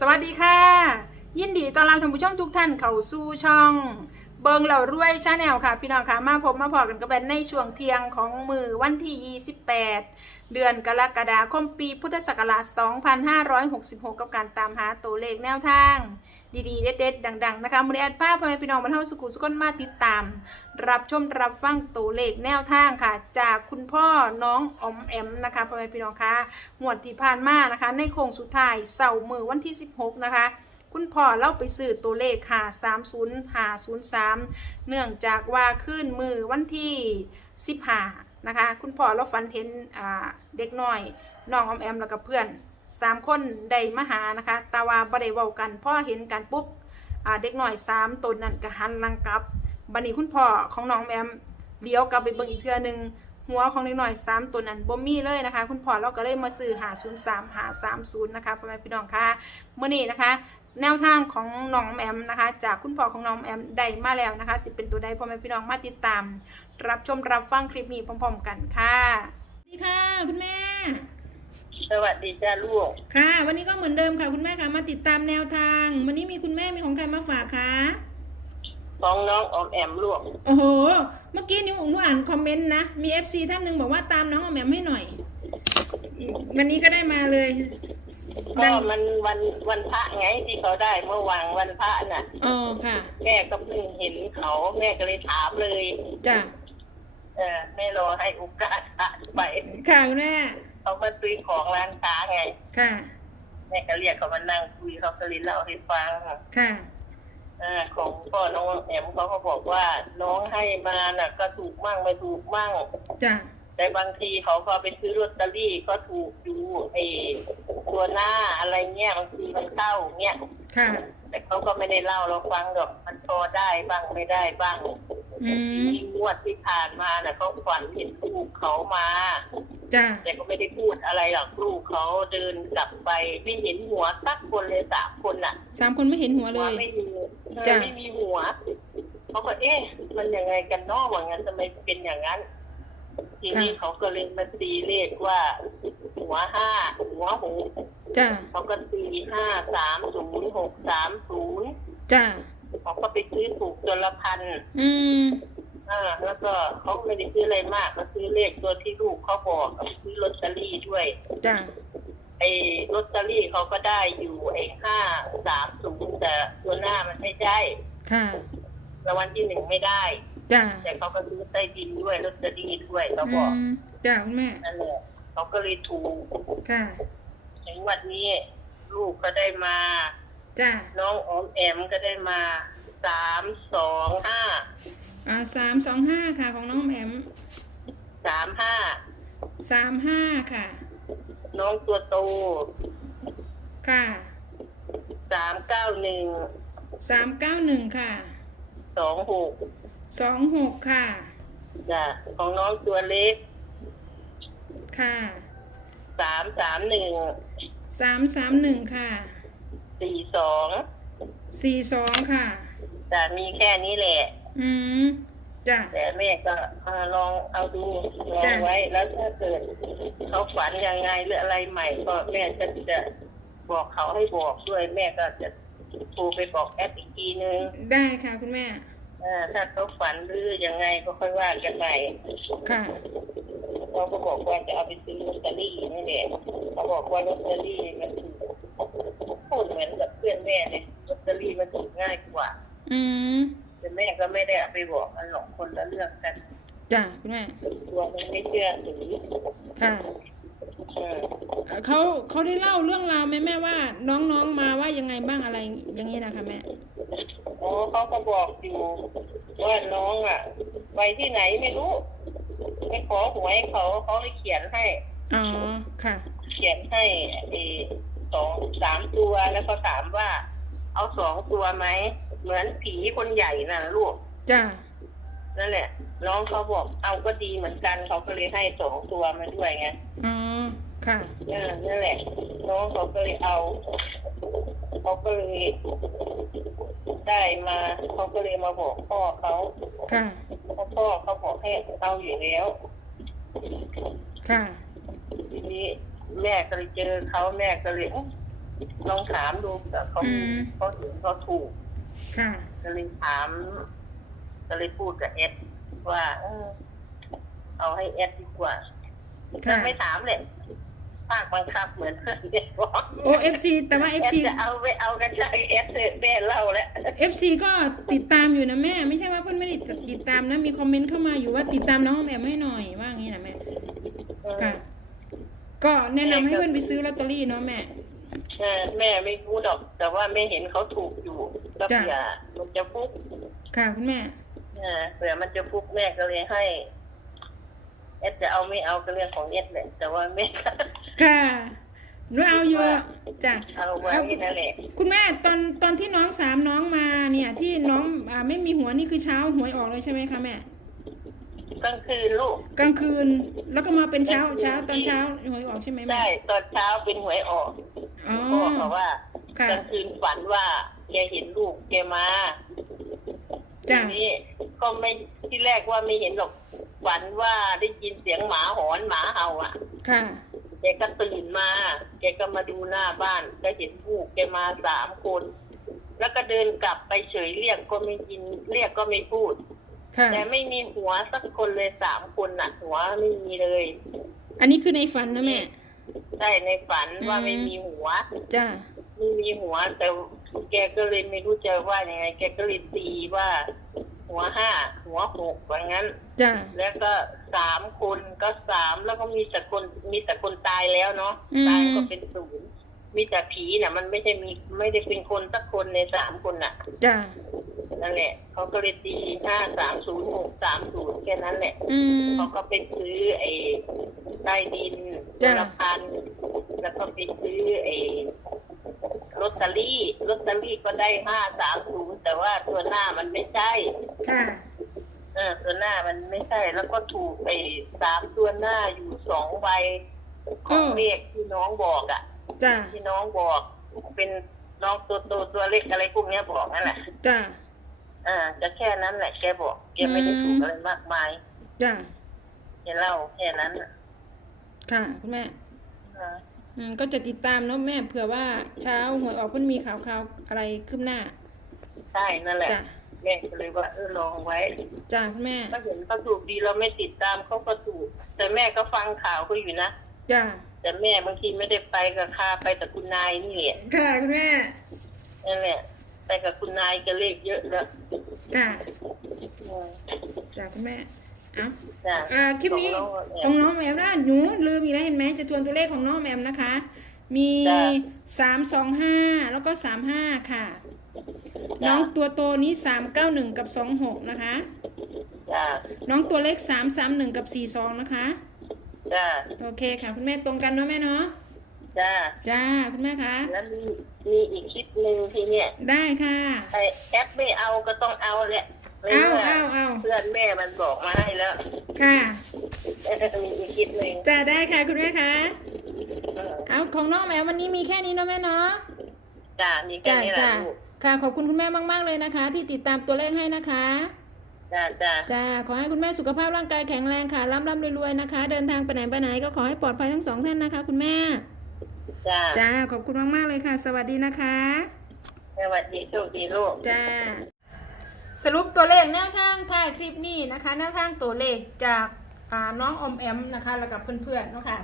สวัสดีค่ะ ยินดีต้อนรับท่านผู้ชมทุกท่านเข้าสู่ช่อง เบิงเหล่ารวยชาแนลค่ะ พี่น้องค่ะมาพบมาพอกันกับแบนในช่วงเที่ยงของมือวันที่ 28 เดือนกรกฎาคมปีพุทธศักราช 2566 กับการตามหาตัวเลขแนวทาง ดีๆ เด็ดๆ ดัง ๆ นะคะมือแอดภาพพ่อแม่พี่น้องบรรเทาสุขุสุขนมาติดตาม รับชมรับฟังตัวเลขแนวทางค่ะ จากคุณพ่อน้องอมแอมนะคะพ่อแม่พี่น้องคะหมวดที่ผ่านมานะคะ ในโค้งสุดท้ายเสาร์มือวันที่ 16 นะคะคุณพ่อเล่าไปซื้อตัวเลขค่ะ30 503 เนื่องจากว่าขึ้นมือวันที่ 15 นะคะ คุณพ่อเราฝันเห็นเด็กน้อยน้องอมแอมแล้วกับเพื่อน สามคนได้มาหานะคะต่ว่าบ่ได้เว้ากันพ่อเห็นกันปุ๊บเด็กหน้อยสามตนนั่นก็หันลังกลับบันนี้คุณพ่อของน้องแอมเลี้ยวกลับไปเบิ่งอีกเทื่อหนึงหัวของเด็กหน้อยสามตัวนั้นบ่มีเลยนะคะ คุณพ่อเราก็เลยมาซื้อหาศูนย์สามหาสามศูนย์นะคะพ่อแม่พี่น้องค่ะเมื่อนี้นะคะ แนวทางของน้องแอมนะคะ จากคุณพ่อของน้องแอมได้มาแล้วนะคะ สิเป็นตัวใดพ่อแม่พี่น้องมาติดตาม รับชมรับฟังคลิปนี้พร้อมๆกันค่ะสวัสดีค่ะ คุณแม่ สวัสดีจ้าลูก ค่ะ วันนี้ก็เหมือนเดิมค่ะ คุณแม่ค่ะ มาติดตามแนวทาง วันนี้มีคุณแม่มีของใครมาฝากคะของน้องออมแอมลูกโอ้โห เมื่อกี้นิวหนูอ่านคอมเมนต์นะ มี FC ท่านหนึ่งบอกว่าตามน้องออมแอมให้หน่อย วันนี้ก็ได้มาเลยก็มันวันวันพระไงที่เขาได้เมื่อวานวันพระน่ะอ๋อค่ะ แม่ก็เพิ่งเห็นเขาแม่ก็เลยถามเลย จ้ะเออแม่รอให้โอกาสถามไปค่ะคุณแม่ เขามาซื้อของร้านค้าไงค่ะแม่ก็เรียกเขามานั่งคุยเขาก็เลยเล่าให้ฟังค่ะเออของพ่อน้องออมแอมเขาก็บอกว่า น้องให้มาน่ะ ก็ถูกมั่งไม่ถูกมั่งจ้ะแต่บางทีเขาก็ไปซื้อลอตเตอรี่ก็ถูกอยู่ไอ้ตัวหน้าอะไรเงี้ยบางทีมันเข้าเงี้ยค่ะ แต่เขาก็ไม่ได้เล่าเราฟังหรอกมันพอได้บ้างไม่ได้บ้าง อืมมีงวดที่ผ่านมาน่ะเขาฝันเห็นลูกเขามาจ้ะแต่ก็ไม่ได้พูดอะไรหรอกลูกเขาเดินกลับไปไม่เห็นหัวสักคนเลยสามคนน่ะสามคนไม่เห็นหัวเลหัวย ไม่มีเออจ้ะ ไม่มีหัวเขาก็เอ๊ะ มันยังไงกันเนอกว่างั้นทำไมเป็นอย่างนั้น ทีนี้เขาก็เลยมาตีเลขว่า หัวห้าหัวหกจ้ะเขาก็ตีห้าสามศูนย์หกสามศูนย์ จ้ะ เขาก็ไปซื้อถูกตัวละพันอืมอ่าแล้วก็เขาไม่ได้ซื้ออะไรมากก็ซื้อเลขตัวที่ลูกเขาบอกเขาซื้อลอตเตอรี่ด้วยจ้ะไอ้ลอตเตอรี่เขาก็ได้อยู่ไอ้ห้าสามศูนย์แต่ตัวหน้ามันไม่ได้ค่ะรางวัลที่หนึ่งไม่ได้จ้ะแต่เขาก็ซื้อใต้ดินด้วยลอตเตอรี่ด้วยเขาอืบอกมจ้ะคุณแม่นั่นแหละเขาก็เลยถูกค่ะถึงวันนี้ลูกก็ได้มา จ้ะน้องออมแอมก็ได้มาสามสองห้าอ่าสามสองห้าค่ะของน้องแอมสามห้าสามห้าค่ะ น้องตัวโตค่ะสามเก้าหนึ่งสามเก้าหนึ่งค่ะสองหกสองหกค่ะจ้ะของน้องตัวเล็กค่ะสามสามหนึ่งสามสามหนึ่งค่ะ สี่สองสี่สองค่ะ แต่มีแค่นี้แหละ อืมจ้ะ แต่แม่ก็อ่าลองเอาดูลองจ้ะ ไว้ แล้วถ้าเกิดเขาฝันยังไงหรืออะไรใหม่ก็แม่จะจะบอกเขาให้บอกด้วยแม่ก็จะโทรไปบอกแอปอีกทีนึงได้ค่ะคุณแม่อ่าถ้าเขาฝันหรือยังไงก็ค่อยว่ากันใหม่ค่ะ เขาก็บอกว่าจะเอาไปซื้อลอตเตอรี่นี่แหละเขาบอกว่าลอตเตอรี่มันถูก พูดเหมือนกับเพื่อนแม่เลยลอตเตอรี่มันถูกง่ายกว่า อืมแต่แม่ก็ไม่ได้เอาไปบอกมันหรอกคนละเรื่องกันจ้ะคุณแม่ตัวมันไม่เชื่อถือค่ะเออเอ่อเขาเขาได้เล่าเรื่องราวไหมแม่ว่า น้องๆมาว่ายังไงบ้างอะไรอย่างนี้นะคะแม่โอ้เขาก็บอกอยู่ว่าน้องอะ ไปที่ไหนไม่รู้ไปขอหวยเขาเขาเลยเขียนให้อ๋อค่ะ เขียนให้ไอ้ สองสามตัวแล้วก็ถามว่า เอาสองตัวไหม เหมือนผีคนใหญ่น่ะลูกจ้ะนั่นแหละ น้องเขาบอกเอาก็ดีเหมือนกันเขาก็เลยให้สองตัวมาด้วยไงอ๋อค่ะเออนั่นแหละ น้องเขาก็เลยเอาเขาก็เลยได้มาเขาก็เลยมาบอกพ่อเขาค่ะเพราะพ่อเขาบอกให้เอาอยู่แล้ว ค่ะทีนี้ แม่ก็เลยเจอเขาแม่ก็เลยเอ๊ะลองถามดูแต่เขาอืม เขาเห็นเขาถูก ค่ะ ก็เลยถามก็เลยพูดกับเอสว่า เออ เอาให้เอสดีกว่าค่ะ ไม่ถามเลยภาคบังคับเหมือนเพื่อนเด็กบอกโอ้เอฟซีแต่ว่าเอเอฟสซีจะเอาไปเอากันใจเอสเสร็จแม่เล่าแล้วเอฟซีก็ติดตามอยู่นะแม่ ไม่ใช่ว่าเพื่อนไม่ได้ติดตามนะ มีคอมเมนต์เข้ามาอยู่ว่าติดตามน้องแอมให้หน่อยว่างี้นะแม่ ค่ะ ก็แนะนำให้เพื่อนไปซื้อลอตเตอรี่เนาะแม่เออแม่ไม่รู้หรอก แต่ว่าแม่เห็นเขาถูกอยู่ก็จ้ะ เผื่อมันจะฟุกค่ะคุณแม่เออเผื่อมันจะฟุกแม่ก็เลยให้เอสจะเอาไม่เอาก็เรื่องของเอสแหละแต่ว่าแม่ ค่ะหนูเอาอยู่จ้ะเอาไว้นั่นแหละคุณแม่ตอนตอนที่น้องสามน้องมาเนี่ย ที่น้องอ่าไม่มีหัวนี่คือเช้าหวยออกเลยใช่ไหมคะแม่ กลางคืนลูกกลางคืน แล้วก็มาเป็นเช้าเช้าตอนเช้าหวยออกใช่ไหมแม่ได้ตอนเช้าเป็นหวยออกอ๋อพ่อบอกว่าค่ะกลางคืนฝันว่าแกเห็นลูกแกมาจ้ะทีนี้ก็ไม่ที่แรกว่าไม่เห็นหรอกฝันว่าได้ยินเสียงหมาหอนหมาเห่าอะ ค่ะแกก็ตื่นมา แกก็มาดูหน้าบ้านก็เห็นลูกแกมาสามคน แล้วก็เดินกลับไปเฉยเรียกก็ไม่ยินเรียกก็ไม่พูด ค่ะ แต่ไม่มีหัวสักคนเลยสามคนน่ะ หัวไม่มีเลย อันนี้คือในฝันนะแม่ใช่ในฝันว่าอืมไม่มีหัว จ้ะไม่มีหัวแต่แกก็เลยไม่รู้จะว่ายังไง แกก็เลยตีว่า หัวห้าหัวหกว่างั้น จ้ะแล้วก็สามคนก็สามแล้วก็มีแต่คนมีแต่คนตายแล้วเนาะอืม ตายก็เป็นศูนย์มีแต่ผีน่ะ มันไม่ใช่มีไม่ได้เป็นคนสักคนในสามคนน่ะ จ้ะ นั่นแหละเขาก็เลยตีห้าสามศูนย์หกสามศูนย์แค่นั้นแหละอืม เขาก็ไปซื้อไอ้ใต้ดินจ้ะละพันแล้วก็ไปซื้อไอ้ลอตเตอรี่ลอตเตอรี่ก็ได้ห้าสามศูนย์แต่ว่าตัวหน้ามันไม่ใช่ ค่ะ เออตัวหน้ามันไม่ใช่ แล้วก็ถูกไอ้สามตัวหน้าอยู่สองใบของอืมเลขที่น้องบอกอะ จ้ะที่น้องบอก เป็นน้องตัวโตตัวเล็กอะไรพวกเนี้ยบอกนั่นแหละ จ้ะอ่าจะแค่นั้นแหละแกบอกแกไม่ได้ถูกอะไรมากมายจ้ะแกเล่าแค่นั้นน่ะค่ะ คุณแม่ อ่าอืมก็จะติดตามเนาะแม่เผื่อว่าเช้าหวยออกเพิ่นมีข่าวข่าวอะไรขึ้นหน้าใช่นั่นแหละจ้ะแม่ก็เลยว่าเออลองไว้ จ้ะคุณแม่ก็เห็นเขาถูกดีเราไม่ติดตามเขาก็ถูก แต่แม่ก็ฟังข่าวเขาอยู่นะ จ้ะแต่แม่บางทีไม่ได้ไปกับข้าไปแต่คุณนายนี่แหละค่ะคุณแม่นั่นแหละ ไปกับคุณนายก็เลขเยอะแล้วค่ะอืมจ้ะคุณแม่เอ้าจ้ะอ่าคลิปนี้ของเราขเนี่องยน้องแอมนะหนูลืมอีกแล้วเห็นไหมจะทวนตัวเลขของน้องแอมนะคะ มีจ้ะสามสองห้าแล้วก็สามห้าค่ะ น้องตัวโตนี้สามเก้าหนึ่งกับสองหกนะคะจ้ะน้องตัวเล็กสามสามหนึ่งกับสี่สองนะคะจ้ะโอเคค่ะ คุณแม่ตรงกันเนาะแม่เนาะ จ้ะจ้าคุณแม่คะ แล้วมีมีอีกคลิปหนึ่งที่เนี่ยได้ค่ะไอแอปไม่เอาก็ต้องเอาแหละเอาเอาเอาเพื่อนแม่มันบอกมาให้แล้ว ค่ะมีอีกคลิปหนึ่งจ้าได้ค่ะคุณแม่คะ เออเอาของน้องแมววันนี้มีแค่นี้เนาะแม่เนาะ จ้ะมีแค่จ้านี้แหละจ้าลูกค่ะขอบคุณคุณแม่มาก ๆ เลยนะคะ ที่ติดตามตัวเลขให้นะคะ จ้ะจ้ะจ้าขอให้คุณแม่สุขภาพร่างกายแข็งแรงค่ะร่ำร่ำรวยๆนะคะ เดินทางไปไหนไปไหนก็ขอให้ปลอดภัยทั้งสองท่านนะคะ คุณแม่ จ้ะจ้าขอบคุณมากๆเลยค่ะ สวัสดีนะคะ สวัสดีโชคดีลูกจ้า สรุปตัวเลขแนวทางท้ายคลิปนี้นะคะแนวทางตัวเลขจากอ่าน้องอมแอมนะคะแล้วกับเพื่อนๆเนาะค่ะ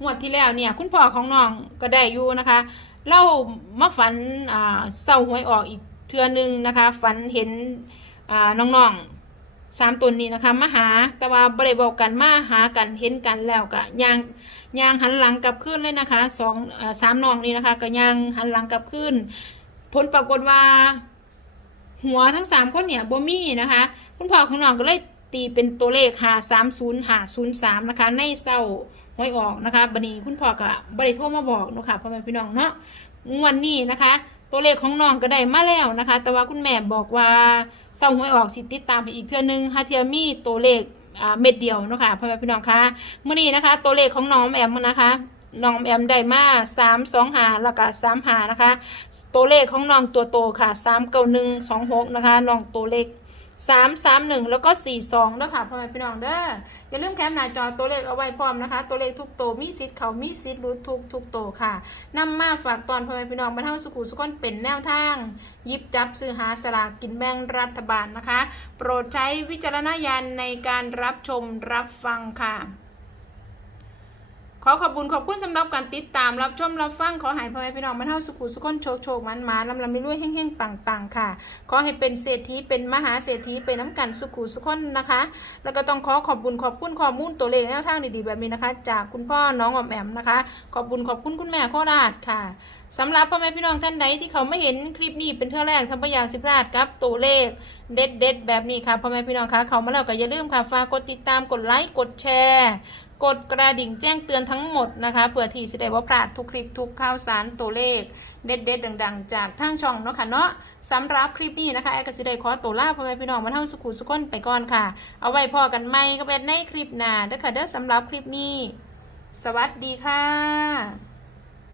งวดที่แล้วเนี่ย คุณพ่อของน้องก็ได้อยู่นะคะเล่ามาฝันอ่าเศร้าหวยออกอีกเทือนึงนะคะ ฝันเห็นอ่าน้องๆ สามตนนี้นะคะมาหาแต่ว่าบริบอกกันมาหากันเห็นกันแล้วก็ยางยางหันหลังกลับขึ้นเลยนะคะสองสามน้องนี้นะคะก็ยางหันหลังกลับขึ้นผลปรากฏว่า หัวทั้งสามคนเนี่ยบ่มีนะคะ คุณพ่อของน้องก็เลยตีเป็นตัวเลขหาสามศูนย์หาศูนย์สามนะคะ ในเศร้าหวยออกนะคะบัดนี้คุณพ่อก็บบริโทรมาบอกนะคะพ่อแม่พี่น้องเนาะวันนี้นะคะ ตัวเลขของน้องก็ได้มาแล้วนะคะ แต่ว่าคุณแม่บอกว่า เศร้าหวยออกสิติดตามไปอีกเทื่อนึงฮาเทียมีตัวเลขเม็ดเดียวนะคะพ่อแม่พี่น้องคะเมื่อนี้นะคะ ตัวเลขของน้องแอมนะคะน้องแอมได้มาสามสองหาแล้วก็สามหานะคะ ตัวเลขของน้องตัวโตค่ะสามเก้าหนึ่งสองหกนะคะน้องตัวเลข สามสามหนึ่งแล้วก็สี่สองด้วยค่ะพ่อแม่พี่น้องเด้ออย่าลืมแคปหน้าจอตัวเลขเอาไว้พร้อมนะคะ ตัวเลขทุกโตวมีสิทธิ์เขามีสิทธิ์รู้ทุกทุกโตวค่ะนำมาฝากตอนพ่อแม่พี่น้องบรรเทาสุขุสุขนเป็นแนวทางยิบจับซื้อหาสลากกินแบ่งรัฐบาลนะคะ โปรดใช้วิจารณญาณในการรับชมรับฟังค่ะ ขอขอบคุณขอบคุณสำหรับการติดตาม รับชมรับฟังขอใหายพ่อแม่พี่น้องมาเท่าสุขุสุขคนโชคโชคมันมาลำลำรวยเฮงเฮงปังปังค่ะ ขอให้เป็นเศรษฐีเป็นมหาเศรษฐีเป็นน้ำกันสุขุสุขคนนะคะ แล้วก็ต้องขอขอบคุณขอบคุณข้อมูลตัวเลขแนวทางดีๆแบบนี้นะคะ จากคุณพ่อน้องออมแอมนะคะ ขอบคุณขอบคุณคุณแม่โคราชค่ะสำหรับพ่อแม่พี่น้องท่านใดที่เขาไม่เห็นคลิปนี้เป็นเท่าแรกทำประยางสิพลาดครับตัวเลขเด็ดเด็ดแบบนี้ค่ะพ่อแม่พี่น้องคะเขามาแล้วก็อย่าลืมค่ะฝากกดติดตามกดไลค์กดแชร์ กดกระดิ่งแจ้งเตือนทั้งหมดนะคะเผื่อที่จะได้ว่าพลาดทุกคลิปทุกข่าวสารตัวเลข เด็ดเด็ดๆดัง ๆ จากทางช่องเนาะค่ะเนาะสำหรับคลิปนี้นะคะแอร์ก็สิได้ขอตัวลาพ่อแม่พี่น้องมาเท่าสุขุสุขนไปก่อนค่ะ เอาไว้พอกันไหมก็เป็นในคลิปหน้าเด้อค่ะเด้อสำหรับคลิปนี้ สวัสดีค่ะ